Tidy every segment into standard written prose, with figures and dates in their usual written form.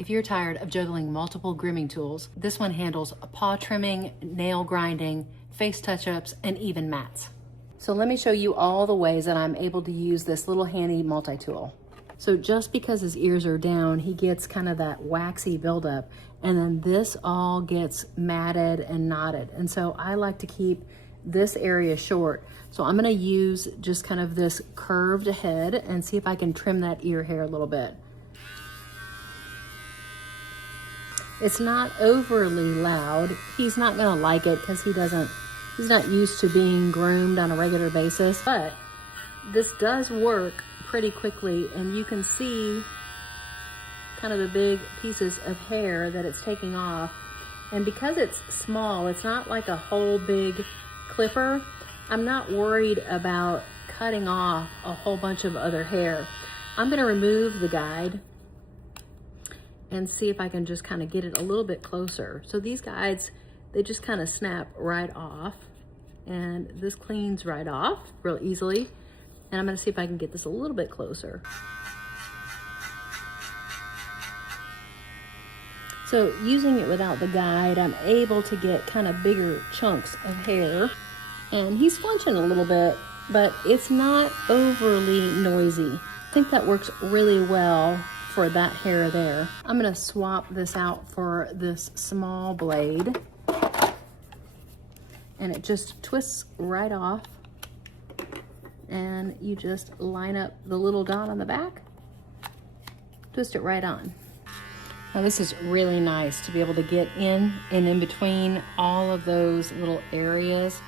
If you're tired of juggling multiple grooming tools, this one handles paw trimming, nail grinding, face touch-ups, and even mats. So let me show you all the ways that I'm able to use this little handy multi-tool. So just because his ears are down, he gets kind of that waxy buildup, and then this all gets matted and knotted. And so I like to keep this area short. So I'm gonna use just kind of this curved head and see if I can trim that ear hair a little bit. It's not overly loud. He's not gonna like it because he's not used to being groomed on a regular basis, but this does work pretty quickly, and you can see kind of the big pieces of hair that it's taking off. And because it's small, it's not like a whole big clipper. I'm not worried about cutting off a whole bunch of other hair. I'm gonna remove the guide and see if I can just kind of get it a little bit closer. So these guides, they just kind of snap right off, and this cleans right off real easily. And I'm gonna see if I can get this a little bit closer. So using it without the guide, I'm able to get kind of bigger chunks of hair. And he's flinching a little bit, but it's not overly noisy. I think that works really well for that hair there. I'm gonna swap this out for this small blade, and it just twists right off, and you just line up the little dot on the back, twist it right on. Now this is really nice to be able to get in and in between all of those little areas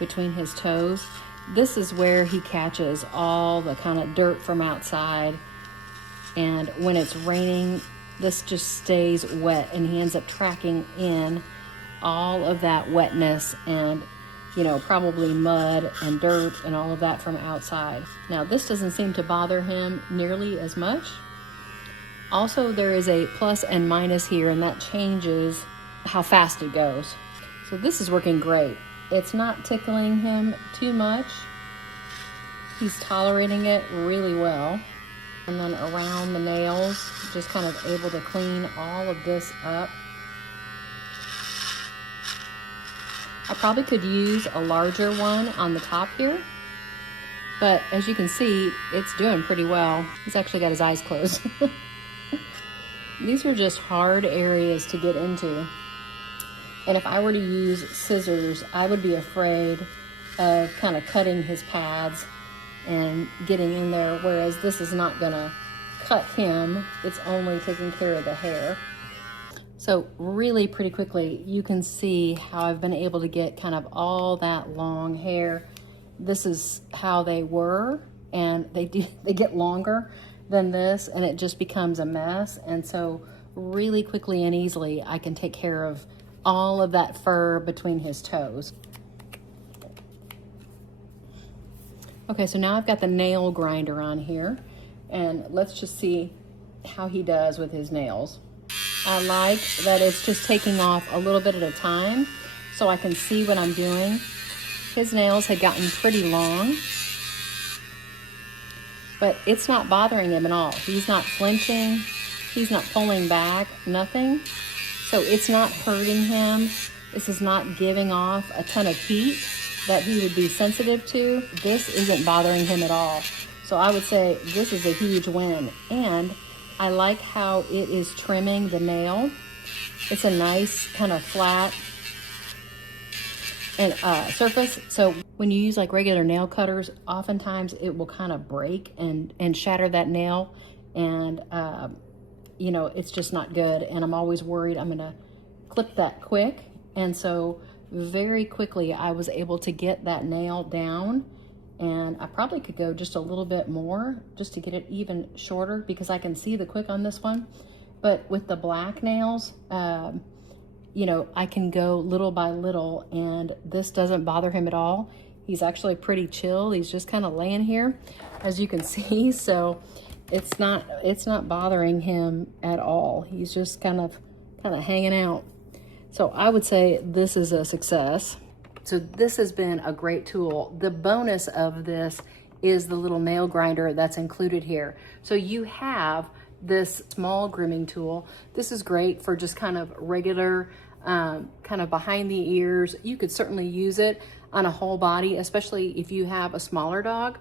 between his toes. This is where he catches all the kind of dirt from outside. And when it's raining, this just stays wet, and he ends up tracking in all of that wetness and, you know, probably mud and dirt and all of that from outside. Now this doesn't seem to bother him nearly as much. Also, there is a plus and minus here, and that changes how fast it goes. So this is working great. It's not tickling him too much. He's tolerating it really well. And then around the nails, just kind of able to clean all of this up. I probably could use a larger one on the top here, but as you can see, it's doing pretty well. He's actually got his eyes closed. These are just hard areas to get into. And if I were to use scissors, I would be afraid of kind of cutting his pads and getting in there, whereas this is not gonna cut him, it's only taking care of the hair. So really pretty quickly, you can see how I've been able to get kind of all that long hair. This is how they were, and they get longer than this, and it just becomes a mess. And so really quickly and easily, I can take care of all of that fur between his toes. Okay, so now I've got the nail grinder on here, and let's just see how he does with his nails. I like that it's just taking off a little bit at a time so I can see what I'm doing. His nails had gotten pretty long, but it's not bothering him at all. He's not flinching, he's not pulling back, nothing. So it's not hurting him. This is not giving off a ton of heat that he would be sensitive to. This isn't bothering him at all. So I would say this is a huge win. And I like how it is trimming the nail. It's a nice kind of flat and surface. So when you use like regular nail cutters, oftentimes it will kind of break and shatter that nail. And you know, it's just not good. And I'm always worried I'm gonna clip that quick. And so very quickly I was able to get that nail down, and I probably could go just a little bit more just to get it even shorter, because I can see the quick on this one. But with the black nails, you know, I can go little by little, and this doesn't bother him at all. He's actually pretty chill. He's just kind of laying here, as you can see. So it's not bothering him at all. He's just kind of hanging out. So I would say this is a success. So this has been a great tool. The bonus of this is the little nail grinder that's included here. So you have this small grooming tool. This is great for just kind of regular, kind of behind the ears. You could certainly use it on a whole body, especially if you have a smaller dog.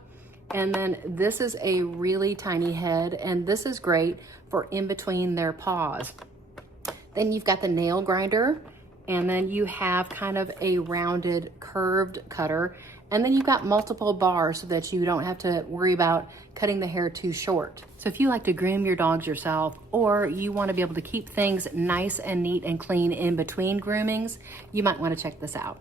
And then this is a really tiny head, and this is great for in between their paws. Then you've got the nail grinder, and then you have kind of a rounded curved cutter. And then you've got multiple bars so that you don't have to worry about cutting the hair too short. So if you like to groom your dogs yourself, or you want to be able to keep things nice and neat and clean in between groomings, you might want to check this out.